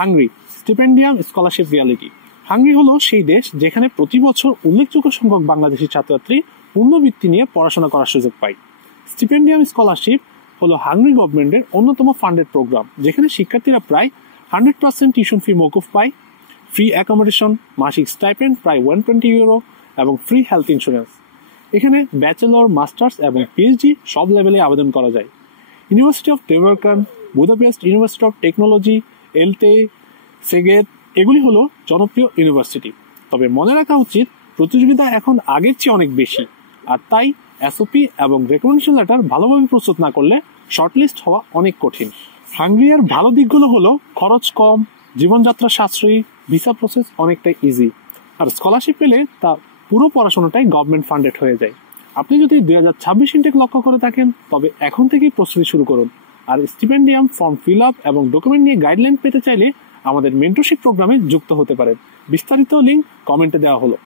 Hungary stipendium scholarship reality. Hungary হলো সেই দেশ যেখানে প্রতি বছর উল্লেখযোগ্য সংখ্যক বাংলাদেশি ছাত্রছাত্রী পূর্ণবৃত্তি নিয়ে পড়াশোনা করার সুযোগ পায়। স্টিপেন্ডিয়াম স্কলারশিপ হলো হাঙ্গরি গভর্নমেন্টের অন্যতম ফান্ডেড প্রোগ্রাম, যেখানে শিক্ষার্থীরা প্রায় 100% টিউশন ফি মৌকুফ পায়, ফ্রি অ্যাকোমোডেশন, মাসিক স্টাইপেন্ড প্রায় 120 ইউরো এবং ফ্রি হেলথ ইন্স্যুরেন্স। এখানে ব্যাচেলর, মাস্টার্স এবং পিএইচডি সব লেভেলে আবেদন করা যায়। ইউনিভার্সিটি অফ টেভারকান, Budapest university of technology, ELTE, Szeged এগুলি হলো জনপ্রিয় ইউনিভার্সিটি। তবে মনে রাখা উচিত প্রতিযোগিতা এখন আগের চেয়ে অনেক বেশি, আর তাই এসওপি এবং রেকমেন্ডেশন লেটার ভালোভাবে প্রস্তুত না করলে শর্টলিস্ট হওয়া অনেক কঠিন। হাঙ্গেরিয়ার ভালো দিকগুলো হলো খরচ কম, জীবনযাত্রা সাশ্রয়ী, ভিসা প্রসেস অনেকটাই ইজি, আর স্কলারশিপ পেলে তা পুরো পড়াশোনাটাই গভর্নমেন্ট ফান্ডেড হয়ে যায়। আপনি যদি 2026 ইনটেক লক্ষ্য করে থাকেন তবে এখন থেকেই প্রস্তুতি শুরু করুন। আর স্টিপেন্ডিয়াম ফর্ম ফিল আপ এবং ডকুমেন্ট নিয়ে গাইডলাইন পেতে চাইলে আমাদের মেন্টরশিপ প্রোগ্রামে যুক্ত হতে পারেন। বিস্তারিত লিঙ্ক কমেন্টে দেওয়া হলো।